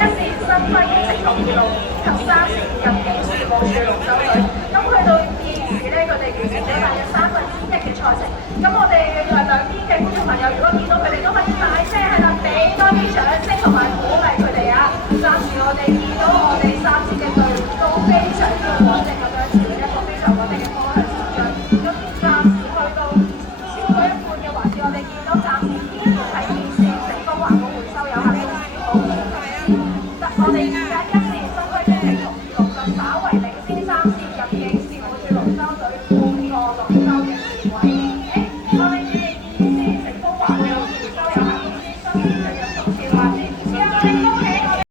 一線新西工程同二路及三線入境事務處龍舟隊。咁去到現時咧，佢哋完成咗大約1/3嘅賽程。咁我哋兩邊嘅觀眾朋友，如果見到佢哋都可以大聲係啦，俾多啲掌聲同埋鼓勵佢哋啊！暫時我哋見到我哋三線嘅隊伍都非常之穩定咁樣朝一個非常穩定嘅方向前進。咁暫時去到超過一半嘅環節，我哋見到暫時依然係建設成功環保回收有限公司保險。我哋而家一線新區工程同二路就稍為領先三線入境事務處龍舟隊半個龍舟嘅時位。